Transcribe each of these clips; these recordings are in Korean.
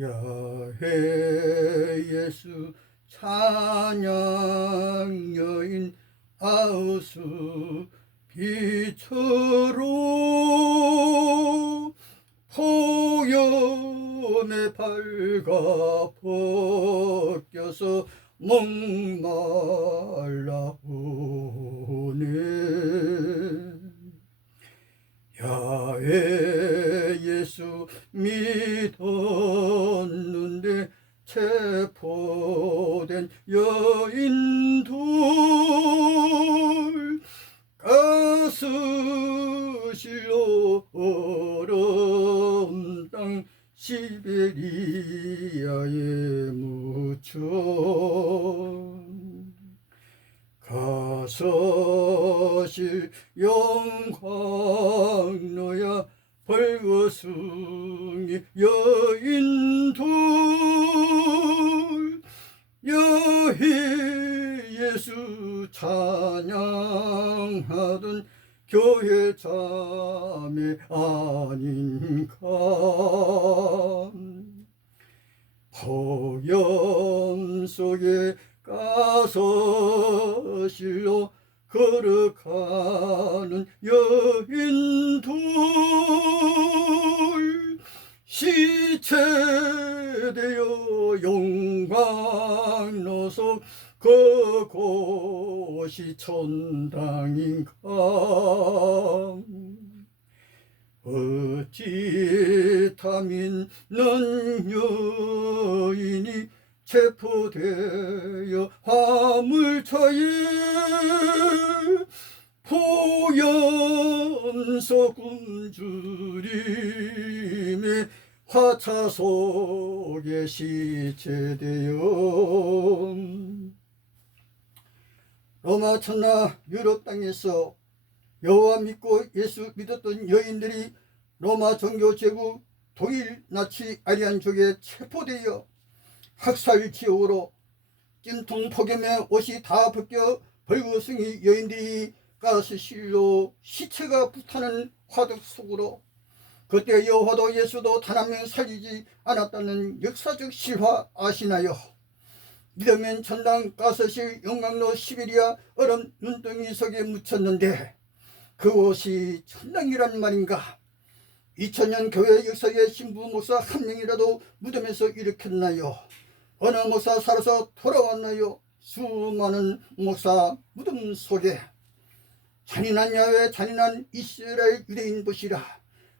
야훼 예수 찬양 여인 아우스 빛으로 폭염에 밝아 벗겨서 목말라 오네. 야훼 예수 믿었는데 체포된 여인들 가스실로 얼음 땅 시베리아에 묻혀 가서실 영광로야 벌거숭이 여인들 여희 예수 찬양하던 교회 자매 아닌가. 폭염 속에 가서실로 걸어가는 여인들 시체되어 용광로속 그곳이 천당인가. 어찌 탐 있는 여인이 체포되어 화물차에 폭염속 굶주림에 화차 속에 시체되어 로마 천하 유럽 땅에서 여호와 믿고 예수 믿었던 여인들이 로마 정교 제국 독일 나치 아리안족에 체포되어 학살 지옥으로 찜통 폭염에 옷이 다 벗겨 벌거숭이 여인들이 가스실로 시체가 불타는 화덕 속으로 그때 여호와도 예수도 단 한 명 살리지 않았다는 역사적 실화 아시나요? 믿으면 천당 가스실 용광로 시베리아 얼음 눈덩이 속에 묻혔는데 그곳이 천당이란 말인가? 2000년 교회 역사의 신부 목사 한 명이라도 무덤에서 일으켰나요? 어느 목사 살아서 돌아왔나요? 수많은 목사 무덤 속에 잔인한 야훼 잔인한 이스라엘 유대인 보시라.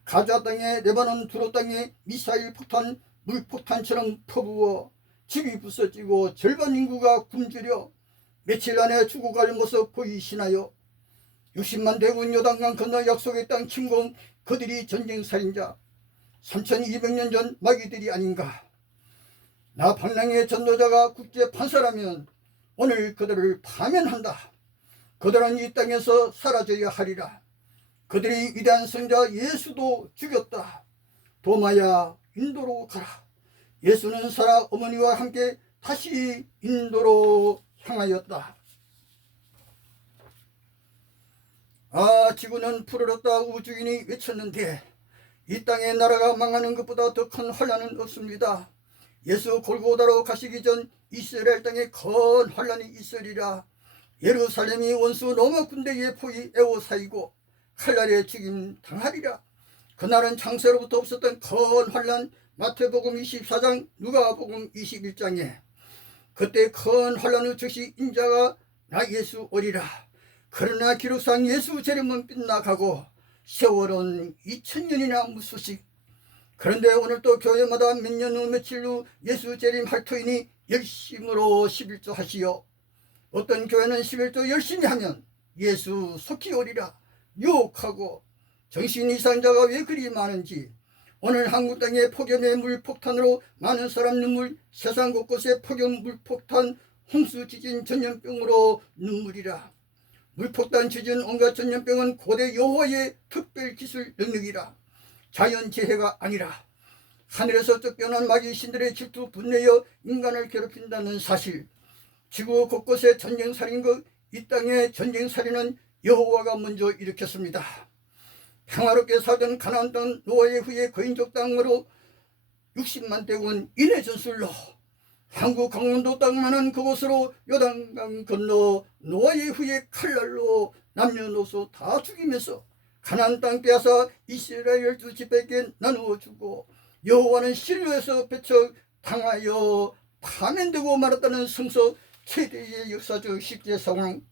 가자 땅에 레바논 두로 땅에 미사일 폭탄 물폭탄처럼 퍼부어 집이 부서지고 절반 인구가 굶주려 며칠 안에 죽어갈 모습 보이시나요? 60만 대군 요단강 건너 약속의 땅 침공 그들이 전쟁살인자 3200년 전 마귀들이 아닌가. 나 방랑의 전도자가 국제판사라면 오늘 그들을 파면한다. 그들은 이 땅에서 사라져야 하리라. 그들이 위대한 성자 예수도 죽였다. 도마야 인도로 가라. 예수는 사라 어머니와 함께 다시 인도로 향하였다. 아, 지구는 푸르렀다 우주인이 외쳤는데 이 땅의 나라가 망하는 것보다 더 큰 환난은 없습니다. 예수 골고다로 가시기 전 이스라엘 땅에 큰 환난이 있으리라. 예루살렘이 원수 로마 군대의 포위 에워싸이고 칼날에 죽임 당하리라. 그날은 창세로부터 없었던 큰 환난 마태복음 24장 누가복음 21장에 그때 큰 환난 후 즉시 인자가 나 예수 오리라. 그러나 기록상 예수 재림은 빗나가고 세월은 2000년이나 무소식. 그런데 오늘 또 교회마다 몇 년 후 며칠 후 예수 재림 할 터이니 열심으로 11조 하시오. 어떤 교회는 11조 열심히 하면 예수 속히 오리라 유혹하고 정신 이상자가 왜 그리 많은지 오늘 한국 땅의 폭염의 물폭탄으로 많은 사람 눈물, 세상 곳곳에 폭염 물폭탄 홍수 지진 전염병으로 눈물이라. 물폭탄 지진 온갖 전염병은 고대 여호와의 특별 기술 능력이라. 자연재해가 아니라 하늘에서 쫓겨난 마귀 신들의 질투 분내어 인간을 괴롭힌다는 사실. 지구 곳곳에 전쟁살인과 이 땅의 전쟁살인은 여호와가 먼저 일으켰습니다. 평화롭게 살던 가나안 땅 노아의 후에 거인족 땅으로 60만 대군 인해 전술로 한국 강원도 땅만한 그곳으로 요단강 건너 노아의 후에 칼날로 남녀노소 다 죽이면서 가나안 땅 빼앗아 이스라엘 12지파에게 나누어 주고 여호와는 실로에서 배척 당하여 파면되고 말았다는 성서 최대의 역사적 실제 상황,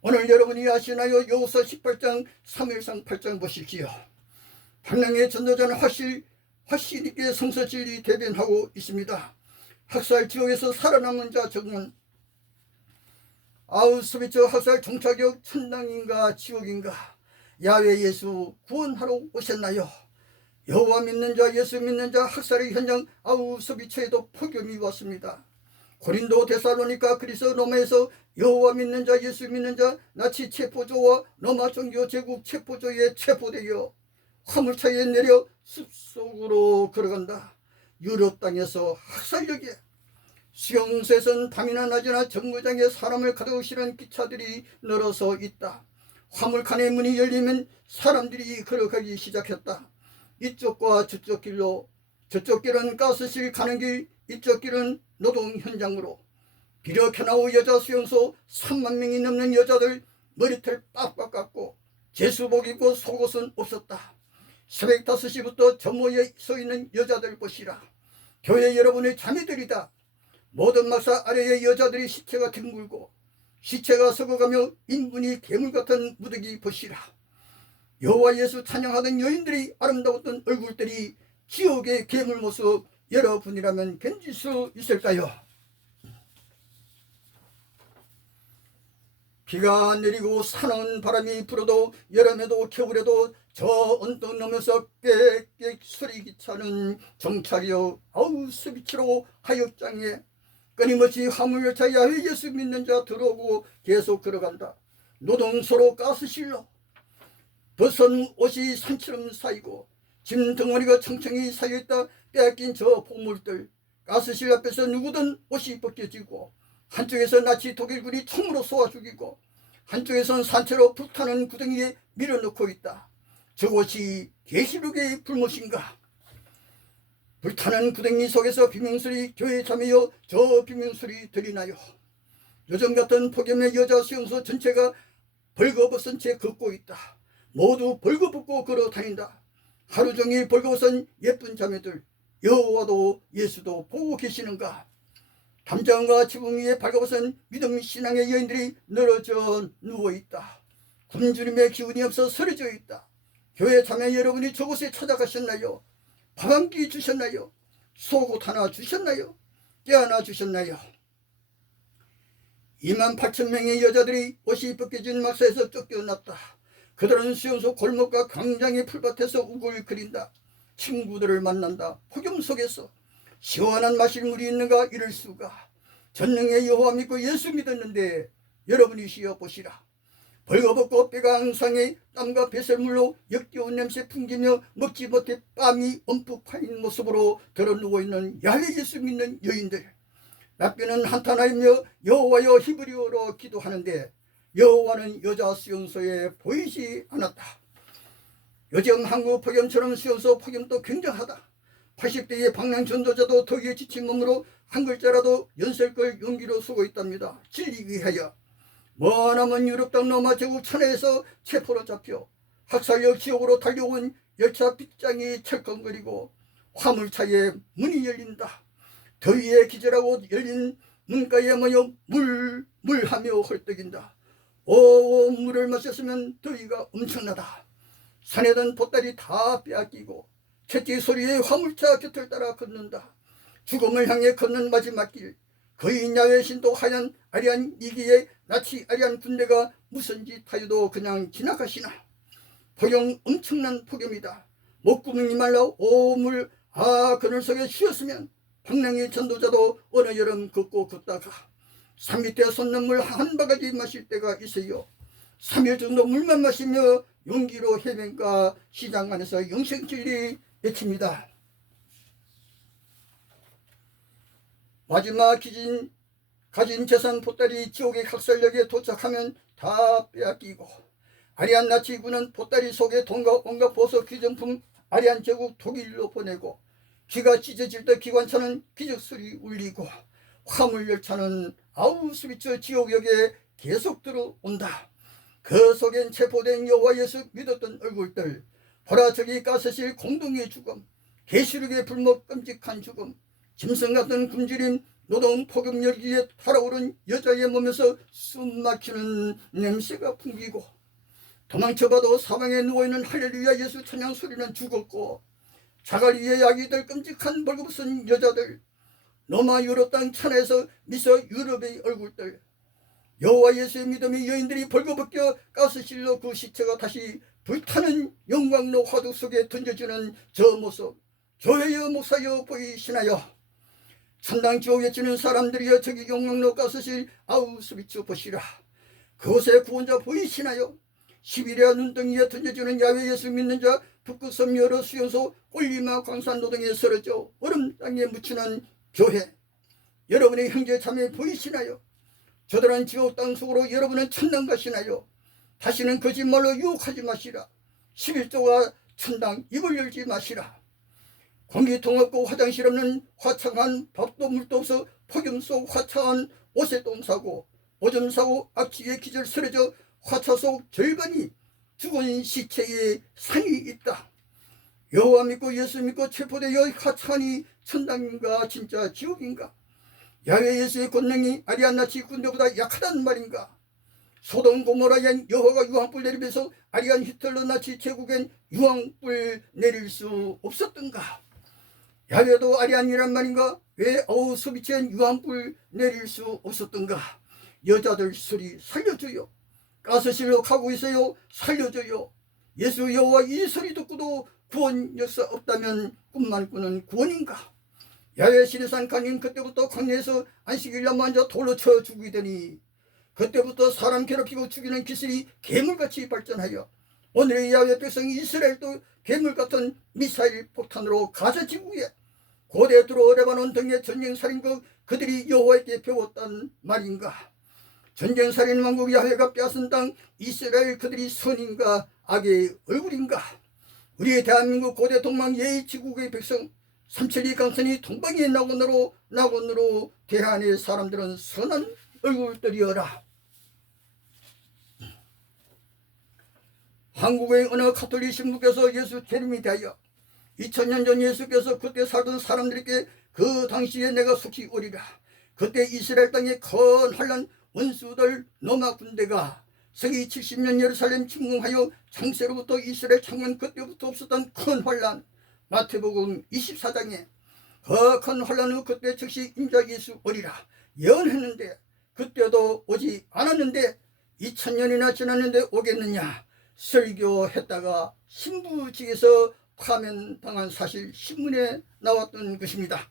오늘 여러분이 아시나요? 여호수아 18장 3일상 8장 보십시오. 방랑의 전도자는 확실 있게 성서 진리 대변하고 있습니다. 학살 지옥에서 살아남은 자 적은 아우슈비츠 학살 종착역 천당인가 지옥인가? 야훼 예수 구원하러 오셨나요? 여호와 믿는 자, 예수 믿는 자 학살의 현장 아우슈비츠에도 폭염이 왔습니다. 고린도, 데살로니가, 그리스, 로마에서 여호와 믿는 자, 예수 믿는 자 나치 체포조와 로마 종교 제국 체포조에 체포되어 화물차에 내려 숲속으로 걸어간다. 유럽 땅에서 학살역에 수용소에선 밤이나 낮이나 정거장에 사람을 가득 실은 기차들이 늘어서 있다. 화물칸의 문이 열리면 사람들이 걸어가기 시작했다. 이쪽과 저쪽 길로, 저쪽 길은 가스실 가는 길, 이쪽 길은 노동 현장으로. 비력해나오 여자 수용소 3만 명이 넘는 여자들 머리털 빡빡 깎고 제수복 입고 속옷은 없었다. 새벽 5시부터 전모에 서 있는 여자들 보시라. 교회 여러분의 자매들이다. 모든 막사 아래에 여자들이 시체가 뒹굴고 시체가 썩어가며 인분이 괴물 같은 무더기 보시라. 여호와 예수 찬양하던 여인들이 아름다웠던 얼굴들이 지옥의 괴물 모습 여러분이라면 견딜 수 있을까요? 비가 내리고 사나운 바람이 불어도 여름에도 겨울에도 저 언덕 넘어서 꽥꽥 소리기차는 정찰이여 아우슈비츠로 하역장에 끊임없이 화물열차 야훼 예수 믿는 자 들어오고 계속 걸어간다. 노동소로 가스실로 벗은 옷이 산처럼 쌓이고 짐 덩어리가 청청히 쌓여있다. 빼앗긴 저 보물들, 가스실 앞에서 누구든 옷이 벗겨지고 한쪽에서 나치 독일군이 총으로 쏘아 죽이고 한쪽에선 산채로 불타는 구덩이에 밀어넣고 있다. 저곳이 계시록의 불못인가? 불타는 구덩이 속에서 비명소리, 교회 자매여 저 비명소리 들리나요? 요즘 같은 폭염의 여자 수용소 전체가 벌거벗은 채 걷고 있다. 모두 벌거벗고 걸어 다닌다. 하루 종일 벌거벗은 예쁜 자매들, 여호와도 예수도 보고 계시는가? 담장과 지붕 위에 발가벗은 믿음 신앙의 여인들이 늘어져 누워있다. 굶주림의 기운이 없어 쓰러져 있다. 교회 자매 여러분이 저곳에 찾아가셨나요? 밥 한 끼 주셨나요? 속옷 하나 주셨나요? 깨어나 주셨나요? 28,000명의 여자들이 옷이 벗겨진 막사에서 쫓겨났다. 그들은 수용소 골목과 광장의 풀밭에서 우글거린다. 친구들을 만난다. 폭염 속에서 시원한 마실 물이 있는가? 이럴 수가. 전능의 여호와 믿고 예수 믿었는데 여러분이시여 보시라. 벌거벗고 뼈가 앙상해 땀과 배설물로 역겨운 냄새 풍기며 먹지 못해 땀이 엄푹 파인 모습으로 들어 누워있는 야훼 예수 믿는 여인들. 라삐는 한탄하며 여호와여 히브리어로 기도하는데 여호와는 여자 수용소에 보이지 않았다. 요즘 한국 폭염처럼 수용소 폭염도 굉장하다. 80대의 방랑 전도자도 더위에 지친 몸으로 한 글자라도 연설걸 용기로 쓰고 있답니다. 진리 위하여. 머나먼 유럽 땅 로마 제국 천하에서 체포로 잡혀 학살역 지옥으로 달려온 열차 빗장이 철컹거리고 화물차에 문이 열린다. 더위에 기절하고 열린 문가에 모여 물하며 헐떡인다. 오, 물을 마셨으면 더위가 엄청나다. 산에던 보따리 다 빼앗기고 채찍 소리에 화물차 곁을 따라 걷는다. 죽음을 향해 걷는 마지막 길. 거인 야훼 신도 하얀 아리안 이기에 나치 아리안 군대가 무슨 짓 하여도 그냥 지나가시나. 폭염 엄청난 폭염이다. 목구멍이 말라 오물 그늘 속에 쉬었으면 방랑의 전도자도 어느 여름 걷고 걷다가 산 밑에 솟는 물 한 바가지 마실 때가 있어요. 3일 정도 물만 마시며 용기로 해변가 시장 안에서 영생진리 외칩니다. 마지막 가진 재산 보따리 지옥의 학살역에 도착하면 다 빼앗기고 아리안 나치군은 보따리 속에 돈과 온갖 보석 귀정품 아리안 제국 독일로 보내고 귀가 찢어질 때 기관차는 기적소리 울리고 화물열차는 아우스비츠 지옥역에 계속 들어온다. 그 속엔 체포된 여호와 예수 믿었던 얼굴들, 보라 저기 가스실 공동의 죽음, 계시록의 불목 끔찍한 죽음, 짐승 같은 굶주림, 노동 폭염 열기에 달아오른 여자의 몸에서 숨막히는 냄새가 풍기고, 도망쳐봐도 사방에 누워있는 할렐루야 예수 찬양 소리는 죽었고, 자갈 위에 아기들, 끔찍한 벌거벗은 여자들, 로마 유럽 땅 천하에서 미서 유럽의 얼굴들, 여호와 예수의 믿음의 여인들이 벌거벗겨 가스실로 그 시체가 다시 불타는 영광로 화두 속에 던져지는 저 모습, 교회여 목사여 보이시나요? 천당 지옥 외치는 사람들이여 저기 영광로 가스실 아우스비츠 보시라. 그곳에 구원자 보이시나요? 시비리아 눈덩이에 던져주는 야훼 예수 믿는 자, 북극섬 여러 수용소 꼴리마 광산 노동에 쓰러져 얼음 땅에 묻히는 교회, 여러분의 형제 자매 보이시나요? 저들은 지옥 땅 속으로 여러분은 천당 가시나요? 다시는 거짓말로 유혹하지 마시라. 11조가 천당 입을 열지 마시라. 공기통 없고 화장실 없는 화창한 밥도 물도 없어 폭염 속 화창한 옷에 똥 싸고 오줌 싸고 악취에 기절 쓰러져 화차 속 절반이 죽은 시체의 산이 있다. 여호와 믿고 예수 믿고 체포되어 화창이 천당인가 진짜 지옥인가? 야훼 예수의 권능이 아리안나치 군대보다 약하단 말인가? 소돔 고모라엔 여호와가 유황불 내리면서 아리안 히틀러 나치 제국엔 유황불 내릴 수 없었던가? 야훼도 아리안이란 말인가? 왜 아우스비츠엔 유황불 내릴 수 없었던가? 여자들 소리 살려줘요. 가스실로 가고 있어요. 살려줘요. 예수 여호와 이 소리 듣고도 구원 역사 없다면 꿈만 꾸는 구원인가? 야훼 시리산 강인 그때부터 광야에서 안식일날 먼저 돌로 쳐 죽이더니 그때부터 사람 괴롭히고 죽이는 기술이 괴물같이 발전하여 오늘의 야훼 백성 이스라엘도 괴물같은 미사일 폭탄으로 가자 지구에 고대 두로 레바논 등의 전쟁살인국 그들이 여호와에게 배웠단 말인가? 전쟁살인 왕국 야훼가 빼앗은 땅 이스라엘 그들이 선인가 악의 얼굴인가? 우리 대한민국 고대 동방 예의지국의 백성 삼천리 강선이 동방의 낙원으로 대한의 사람들은 선한 얼굴들이어라. 한국의 어느 가톨릭 신부께서 예수 재림이 되어 2000년 전 예수께서 그때 살던 사람들에게 그 당시에 내가 속히 오리라. 그때 이스라엘 땅에 큰 환난 원수들 로마 군대가 서기 70년 예루살렘 침공하여 창세로부터 이스라엘 창건 그때부터 없었던 큰 환난, 마태복음 24장에 그 큰 환난 후 그때 즉시 인자 예수 오리라 예언했는데 그때도 오지 않았는데 2000년이나 지났는데 오겠느냐? 설교했다가 신부직에서 파면당한 사실 신문에 나왔던 것입니다.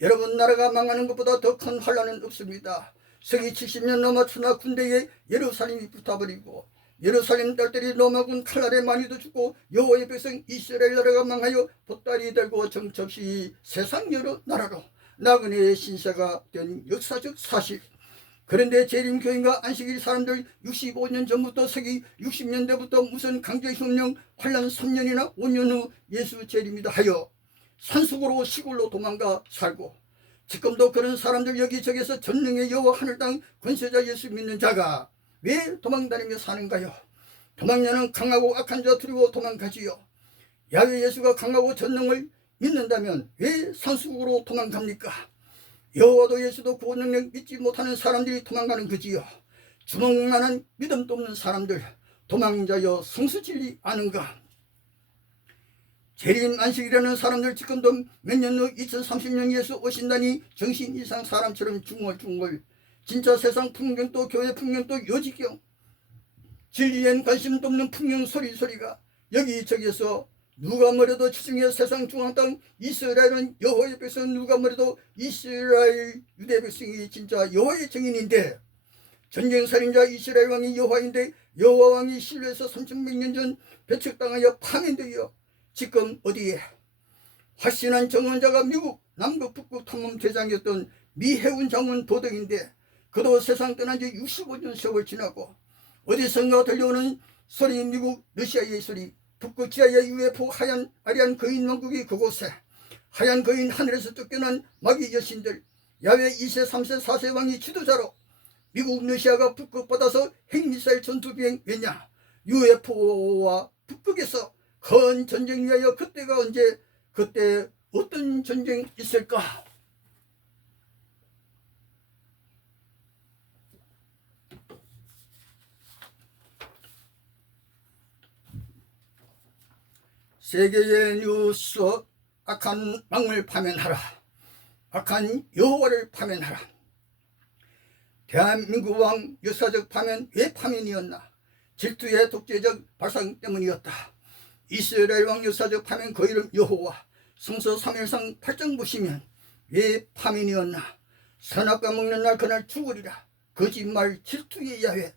여러분, 나라가 망하는 것보다 더 큰 환난은 없습니다. 서기 70년 로마 천하 군대에 예루살렘이 불타버리고 예루살렘 딸들이 로마군 칼날에 많이도 죽고 여호와의 백성 이스라엘 나라가 망하여 보따리 들고 정첩시 세상 여러 나라로 나그네의 신세가 된 역사적 사실. 그런데 재림교인과 안식일 사람들 65년 전부터 서기 60년대부터 무슨 강제혁명 환란 3년이나 5년 후 예수 재림이다 하여 산속으로 시골로 도망가 살고 지금도 그런 사람들 여기저기서 전능의 여호와 하늘 땅 권세자 예수 믿는 자가 왜 도망다니며 사는가요? 도망자는 강하고 악한 자 두려워 도망가지요. 야훼 예수가 강하고 전능을 믿는다면 왜 산속으로 도망갑니까? 여호와도 예수도 구원 능력 믿지 못하는 사람들이 도망가는 거지요. 주먹만한 믿음도 없는 사람들 도망자여 성수질리 아는가? 재림 안식이라는 사람들 지금도 몇 년 후 2030년 예수 오신다니 정신 이상 사람처럼 중얼중얼 진짜 세상 풍경도 교회 풍경도 요지경 진리엔 관심도 없는 풍경 소리가 여기저기에서 누가 뭐래도 지중해 세상 중앙 땅 이스라엘은 여호와의 백성 누가 뭐래도 이스라엘 유대 백성이 진짜 여호와의 증인인데 전쟁살인자 이스라엘 왕이 여호와인데 여호와 왕이 실로에서 3100년 전 배척당하여 파면되어 지금 어디에 확신한 정언자가 미국 남극 북극 탐험 대장이었던 미해운 장군 도덕인데 그도 세상 떠난 지 65년 세월 지나고 어디선가 들려오는 소리 미국 러시아의 소리 북극 지하의 UFO 하얀 아리안 거인 왕국이 그곳에 하얀 거인 하늘에서 쫓겨난 마귀 여신들, 야외 2세 3세 4세 왕이 지도자로 미국 러시아가 북극받아서 핵미사일 전투비행 왜냐 UFO와 북극에서 큰 전쟁 위하여 그때가 언제 그때 어떤 전쟁이 있을까? 세계의 뉴스 악한 왕을 파면하라. 악한 여호와를 파면하라. 대한민국 왕 역사적 파면 왜 파면이었나? 질투의 독재적 발상 때문이었다. 이스라엘 왕 역사적 파면 그 이름 여호와 성서 3일상 8장 보시면 왜 파면이었나? 선악과 먹는 날 그날 죽으리라. 거짓말 질투의 야훼.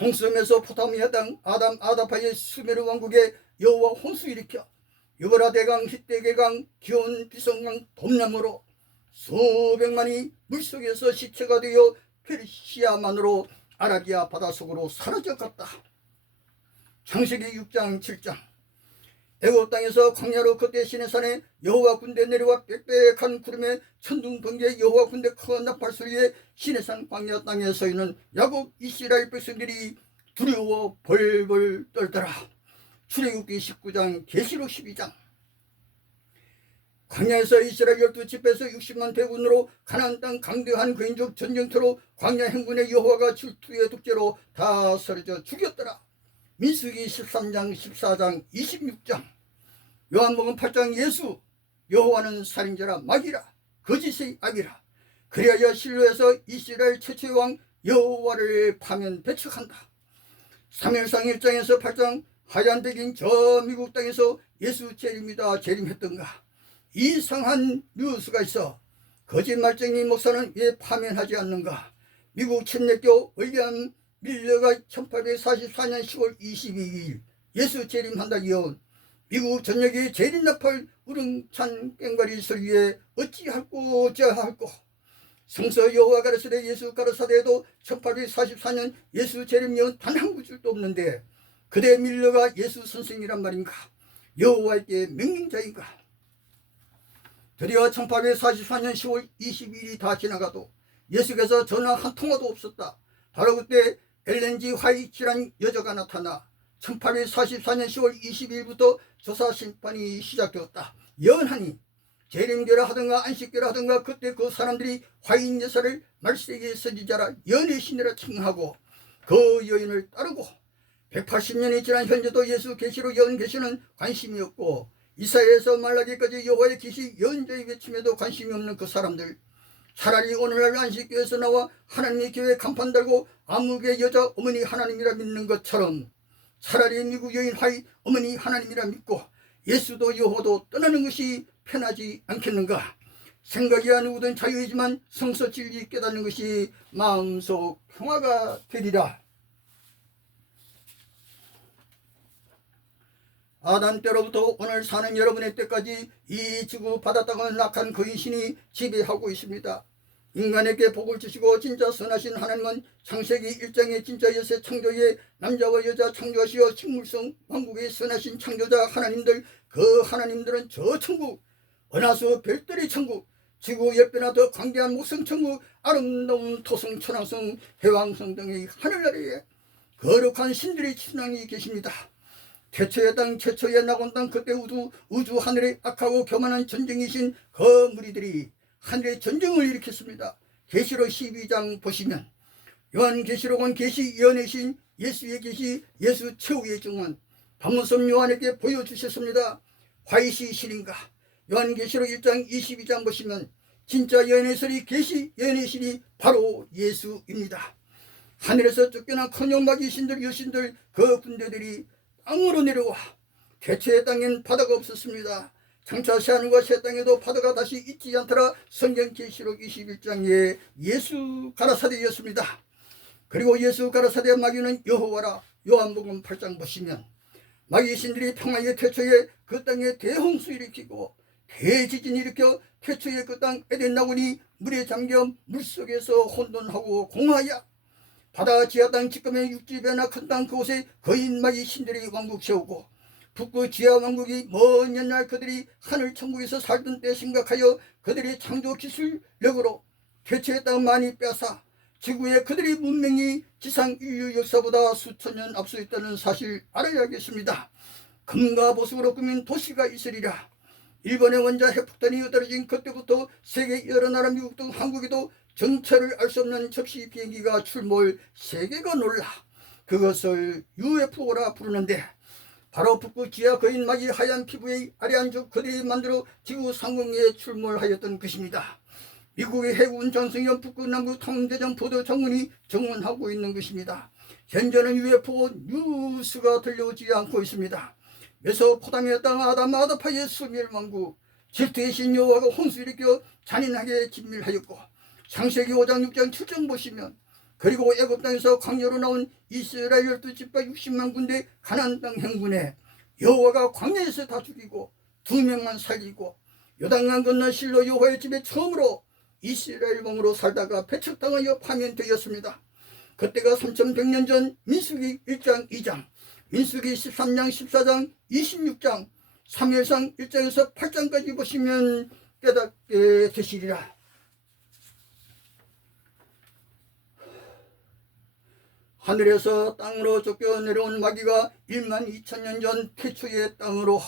홍수 메소포타미아 땅 아담 아다파의 수메르 왕국에 여호와 홍수 일으켜 유브라 대강 히데계강 기온 비성강 돔나무로 수백만이 물속에서 시체가 되어 페르시아만으로 아라비아 바닷속으로 사라져갔다. 창세기 6장 7장 애굽 땅에서 광야로 그때 시내산에 여호와 군대 내려와 빽빽한 구름에 천둥 번개 여호와 군대 큰 나팔 소리에 시내산 광야 땅에 서 있는 야곱 이스라엘 백성들이 두려워 벌벌 떨더라. 출애굽기 19장 계시록 12장 광야에서 이스라엘 12지파에서 60만 대군으로 가나안 땅 강대한 그인족 전쟁터로 광야 행군의 여호와가 질투의 독재로 다 쓰러져 죽였더라. 민수기 13장 14장 26장 요한복음 8장 예수 여호와는 살인자라 마귀라 거짓의 아비라 그리하여 실로에서 이스라엘 최초의 왕 여호와를 파면 배척한다. 3일상 1장에서 8장 하얀 백인 저 미국 땅에서 예수 재림이다 재림했던가. 이상한 뉴스가 있어. 거짓말쟁이 목사는 왜 파면하지 않는가? 미국 침례교 윌리엄 밀러가 1844년 10월 22일 예수 재림한다 예언. 미국 전역의 재림나팔 우렁찬 꽹과리 소리에 어찌할꼬 저할꼬. 성서 여호와 가라사대 예수 가라사대에도 1844년 예수 재림 예언 단 한 구절도 없는데 그대 밀러가 예수 선생이란 말인가? 여호와께 명령자인가? 드디어 1844년 10월 22일이 다 지나가도 예수께서 전화 한 통화도 없었다. 바로 그때 엘렌지 화이트라는 여자가 나타나 1844년 10월 22일부터 조사 심판이 시작되었다. 예언하니 재림교라 하든가 안식교라 하든가 그때 그 사람들이 화인 여사를 말세기 선지자라 연의 신이라 칭하고 그 여인을 따르고 180년이 지난 현재도 예수 계시로 예언 계시는 관심이 없고 이사야에서 말라기까지 여호와의 계시 예언자의 외침에도 관심이 없는 그 사람들, 차라리 오늘날 안식교에서 나와 하나님의 교회에 간판 달고 암흑의 여자 어머니 하나님이라 믿는 것처럼 차라리 미국 여인 화이 어머니 하나님이라 믿고 예수도 여호와도 떠나는 것이 편하지 않겠는가? 생각이야 누구든 자유이지만 성서 진리 깨닫는 것이 마음속 평화가 되리라. 아담 때로부터 오늘 사는 여러분의 때까지 이 지구 바다 땅은 악한 거인신이 지배하고 있습니다. 인간에게 복을 주시고 진짜 선하신 하나님은 창세기 1장의 진짜 여세 창조의 남자와 여자 창조하시어 식물성 왕국의 선하신 창조자 하나님들, 그 하나님들은 저 천국 은하수 별들의 천국, 지구 10배나 더 광대한 목성 천국, 아름다운 토성 천왕성 해왕성 등의 하늘나라에 거룩한 신들의 신앙이 계십니다. 태초의 땅 최초의 낙원 땅 그때 우주 하늘에 악하고 교만한 전쟁이신 그 무리들이 하늘의 전쟁을 일으켰습니다. 계시록 12장 보시면 요한계시록은 계시 예언이신 예수의 계시 예수 최후의 증언 밤무섬 요한에게 보여주셨습니다. 화이시 신인가? 요한계시록 1장 22장 보시면 진짜 예언의 소리 계시 예언의 신이 바로 예수입니다. 하늘에서 쫓겨난 큰용마귀 신들 여신들 그 군대들이 땅으로 내려와 태초의 땅엔 바다가 없었습니다. 장차 새하늘과 새 땅에도 바다가 다시 있지 않더라. 성경 계시록 21장에 예수 가라사대였습니다. 그리고 예수 가라사대 마귀는 여호와라. 요한복음 8장 보시면 마귀 신들이 평화의 태초에 그 땅에 대홍수 일으키고 대지진 일으켜 태초의 그 땅 에덴 나군이 물에 잠겨 물속에서 혼돈하고 공하여 바다 지하 땅 지금의 육지배나 큰 땅 그곳에 거인 마귀 신들이 왕국 세우고 북구 지하 왕국이 먼 옛날 그들이 하늘 천국에서 살던 때 생각하여 그들이 창조 기술력으로 퇴치했다고 많이 빼앗아 지구에 그들이 문명이 지상 인류 역사보다 수천 년 앞서 있다는 사실 알아야겠습니다. 금과 보석으로 꾸민 도시가 있으리라. 일본의 원자 핵폭탄이 떨어진 그때부터 세계 여러 나라 미국 등 한국에도 정체를 알 수 없는 접시 비행기가 출몰 세계가 놀라 그것을 UFO라 부르는데 바로 북극 지하 거인막이 하얀 피부의 아리안족 그들이 만들어 지구 상공에 출몰하였던 것입니다. 미국의 해군 장성현 북극 남부 탐대전 보도 장군이 정언하고 있는 것입니다. 현재는 UFO 뉴스가 들려오지 않고 있습니다. 메소포타미아 땅 아담아다파의 수멸왕국 질투의 신 여호와가 홍수 일으켜 잔인하게 진멸하였고 창세기 5장 6장 7장 보시면 그리고 애굽 땅에서 광야로 나온 이스라엘 12지파 60만 군대 가나안 땅 행군에 여호와가 광야에서 다 죽이고 2명만 살리고 요단강 건너 실로 여호와의 집에 처음으로 이스라엘 왕으로 살다가 배척당하여 파면되었습니다. 그때가 3100년 전 민수기 1장 2장 민수기 13장 14장 26장 사무엘상 1장에서 8장까지 보시면 깨닫게 되시리라. 하늘에서 땅으로 쫓겨 내려온 마귀가 1만 2000년 전 태초의 땅으로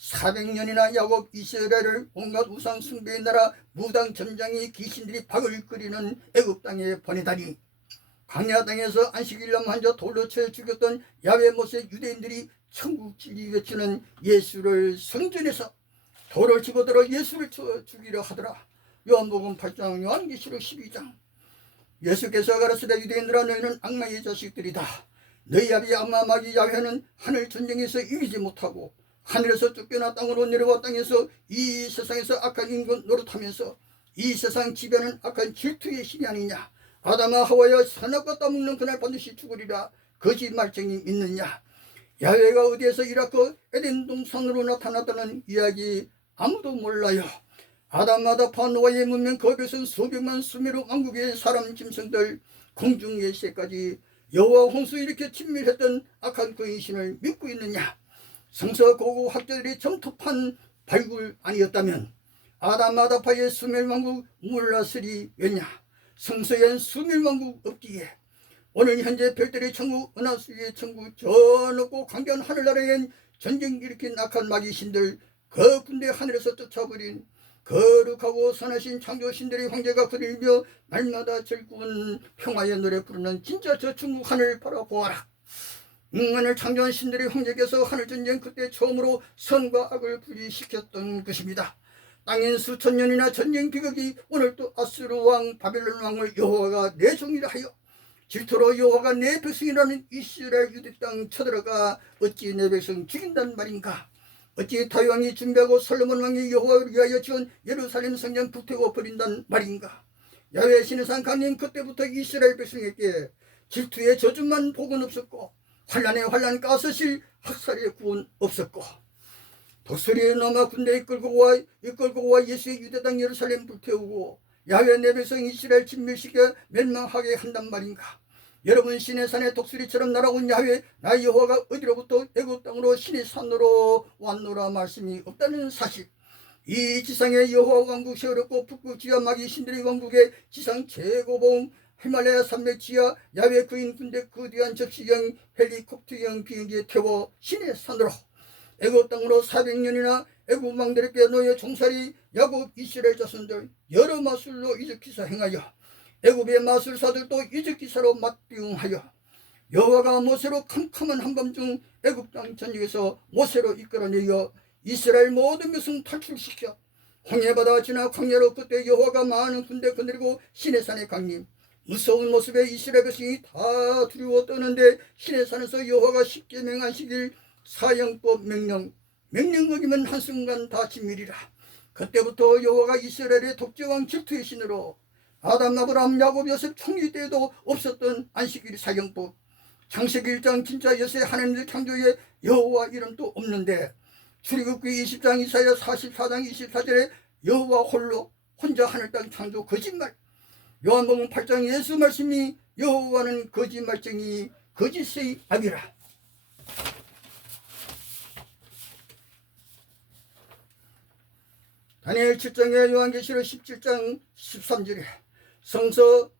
400년이나 야곱 이스라엘을 온갖 우상 숭배의 나라 무당 점장이 귀신들이 박을 끓이는 애굽 땅에 보내다니 광야 땅에서 안식일날 먼저 돌로 쳐 죽였던 야훼 모세 유대인들이 천국 진리 외치는 예수를 성전에서 돌을 집어들어 예수를 쳐 죽이려 하더라. 요한복음 8장 요한계시록 12장 예수께서 가라사대 유대인들아 너희는 악마의 자식들이다. 너희 아비 악마 마귀 야훼는 하늘 전쟁에서 이기지 못하고 하늘에서 쫓겨나 땅으로 내려와 땅에서 이 세상에서 악한 인간 노릇하면서 이 세상 지배는 악한 질투의 신이 아니냐. 아담아 하와야 선악과 따먹는 그날 반드시 죽으리라. 거짓말쟁이 있느냐. 야훼가 어디에서 이라크 에덴 동산으로 나타났다는 이야기 아무도 몰라요. 아담마다파 노아의 문명 거기선 수백만 수미로 왕국의 사람 짐승들 공중의 새까지 여호와 홍수 일으켜 진멸했던 악한 그 인신을 믿고 있느냐. 성서 고고 학자들이 점토판 발굴 아니었다면 아담마다파의 수멸왕국 몰랐으리 왜냐. 성서엔 수멸왕국 없기에 오늘 현재 별들의 천국 은하수의 천국 저 높고 강견 하늘나라엔 전쟁 일으킨 악한 마귀신들 그 군대 하늘에서 쫓아버린 거룩하고 선하신 창조신들의 황제가 그들며 날마다 즐거운 평화의 노래 부르는 진짜 저 천국 하늘 바라보아라. 인간을 창조한 신들의 황제께서 하늘전쟁 그때 처음으로 선과 악을 분리시켰던 것입니다. 땅엔 수천 년이나 전쟁 비극이 오늘 또 아수르 왕 바벨론 왕을 여호와가 내 종이라 하여 질투로 여호와가 내 백성이라는 이스라엘 유대 땅 쳐들어가 어찌 내 백성 죽인단 말인가. 어찌 다윗왕이 준비하고 솔로몬 왕이 여호와를 위하여 지은 예루살렘 성전 불태워 버린단 말인가. 야훼 신의 산 강림 그때부터 이스라엘 백성에게 질투의 저주만 복은 없었고 환란의 환란 가서실 학살의 구원 없었고 독수리에 넘어 군대 이끌고 와 예수의 유대 땅 예루살렘 불태우고 야훼 내 백성 이스라엘 진멸시켜 멸망하게 한단 말인가. 여러분 신의 산에 독수리처럼 날아온 야훼 나 여호와가 어디로부터 애굽 땅으로 신의 산으로 왔노라 말씀이 없다는 사실. 이 지상에 여호와 왕국 세우렸고 북극 지하 마귀 신들의 왕국의 지상 최고봉 히말라야 산맥 지하 야훼 그인 군대 거대한 접시형 헬리콥터형 비행기에 태워 신의 산으로 애굽 땅으로 400년이나 애굽 왕들에게 놓여 종살이 야곱 이스라엘 자손들 여러 마술로 이적기사 행하여 애굽의 마술사들도 이적기사로 맞비응하여 여호와가 모세로 캄캄한 한밤중 애굽 땅 전역에서 모세로 이끌어내어 이스라엘 모든 백성 탈출시켜 홍해바다 지나 광야로 그때 여호와가 많은 군대 거느리고 시내산에 강림 무서운 모습에 이스라엘 백성이 다 두려워 떠는데 시내산에서 여호와가 십계명 안식일 사형법 명령 어기면 한순간 다 진멸이라. 그때부터 여호와가 이스라엘의 독재왕 질투의 신으로 아담 아브라함 야곱 요셉 총리 때에도 없었던 안식일 사형법 창세기 1장 진짜 여세 하나님의 창조에 여호와 이름도 없는데 출애굽기 20장 이사야 44장 24절에 여호와 홀로 혼자 하늘 땅 창조 거짓말. 요한복음 8장 예수 말씀이 여호와는 거짓말쟁이 거짓의 아비라. 다니엘 7장에 요한계시록 17장 13절에 성서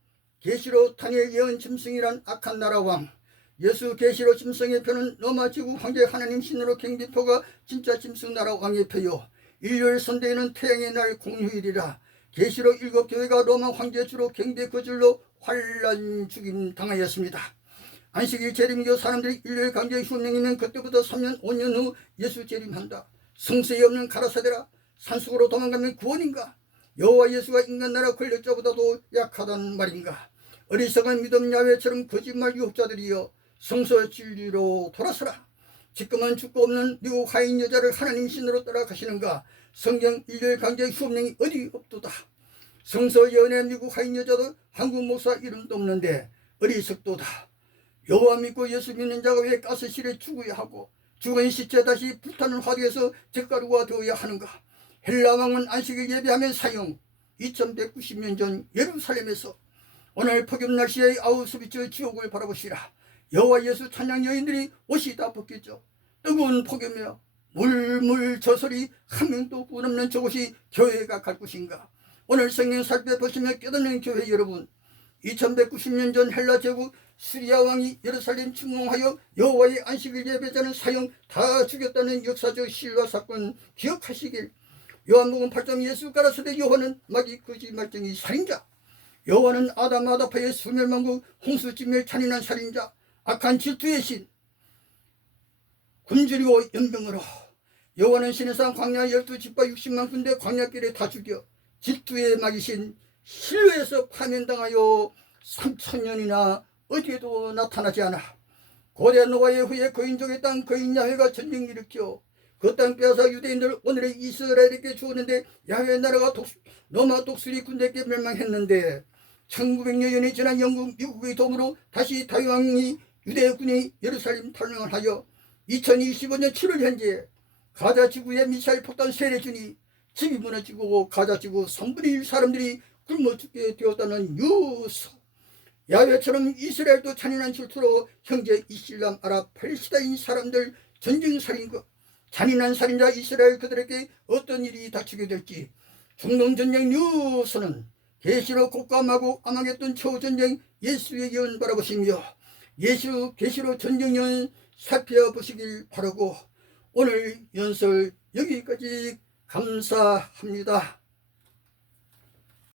계시록 다니엘 예언 짐승이란 악한 나라 왕, 예수 계시록 짐승의 표는 로마 지구 황제 하나님 신으로 경비표가 진짜 짐승 나라 왕의 표요, 일요일 선대에는 태양의 날 공휴일이라. 계시록 7교회가 로마 황제 주로 경비 거줄로 환란 죽임 당하였습니다. 안식일 재림교 사람들이 일요일 강제 휴명이면 그때부터 3년 5년 후 예수 재림한다. 성서에 없는 가라사대라. 산속으로 도망가면 구원인가? 여호와 예수가 인간 나라 권력자보다도 약하단 말인가? 어리석은 믿음 야훼처럼 거짓말 유혹자들이여 성서 진리로 돌아서라. 지금은 죽고 없는 미국 하인 여자를 하나님 신으로 따라가시는가? 성경 일요일 강제 휴업령이 어디 없도다. 성서 예언의 미국 하인 여자도 한국 목사 이름도 없는데 어리석도다. 여호와 믿고 예수 믿는 자가 왜 가스실에 죽어야 하고 죽은 시체 다시 불타는 화두에서 잿가루가 되어야 하는가? 헬라 왕은 안식일 예배하면 사형. 2190년 전 예루살렘에서. 오늘 폭염 날씨에 아우스비츠 지옥을 바라보시라. 여호와 예수 찬양 여인들이 옷이 다 벗겼죠. 뜨거운 폭염이여 물물 저소리 한 명도 구원 없는 저곳이 교회가 갈 곳인가? 오늘 성경 살펴보시며 깨닫는 교회 여러분, 2190년 전 헬라 제국 수리아 왕이 예루살렘 침공하여 여호와의 안식일 예배자는 사형 다 죽였다는 역사적 실화 사건 기억하시길. 요한복음 8장 예수 가라사대 여호와는 마귀 거짓말쟁이 살인자, 여호와는 아담 아다파의 수멸망국 홍수진멸 잔인한 살인자, 악한 질투의 신, 굶주리고 연병으로. 여호와는 신의 광야 12지파 60만 군대 광야길에 다 죽여 질투의 마귀신 실로에서 파면당하여 3000년이나 어디에도 나타나지 않아. 고대 노아의 후에 거인족의 땅 거인 야훼가 전쟁 일으켜 그 땅 빼앗아 유대인들 오늘의 이스라엘에게 주었는데 야훼 나라가 로마 독수리 군대께 멸망했는데 1900년이 지난 영국 미국의 도움으로 다시 다윗왕이 유대군이 예루살렘 탈령을 하여 2025년 7월 현재 가자 지구에 미사일 폭탄 세례 주니 집이 무너지고 가자 지구 3분의 1 사람들이 굶어 죽게 되었다는 뉴스. 야훼처럼 이스라엘도 잔인한 질투로 형제 이슬람 아랍 팔레스타인 사람들 전쟁살인과 잔인한 살인자 이스라엘 그들에게 어떤 일이 닥치게 될지. 중동전쟁 뉴스는 계시록 곡과 마곡 아마겟돈 초전쟁 예수의 예언 바라보시며 예수 계시록 전쟁 예언 살펴보시길 바라고 오늘 연설 여기까지 감사합니다.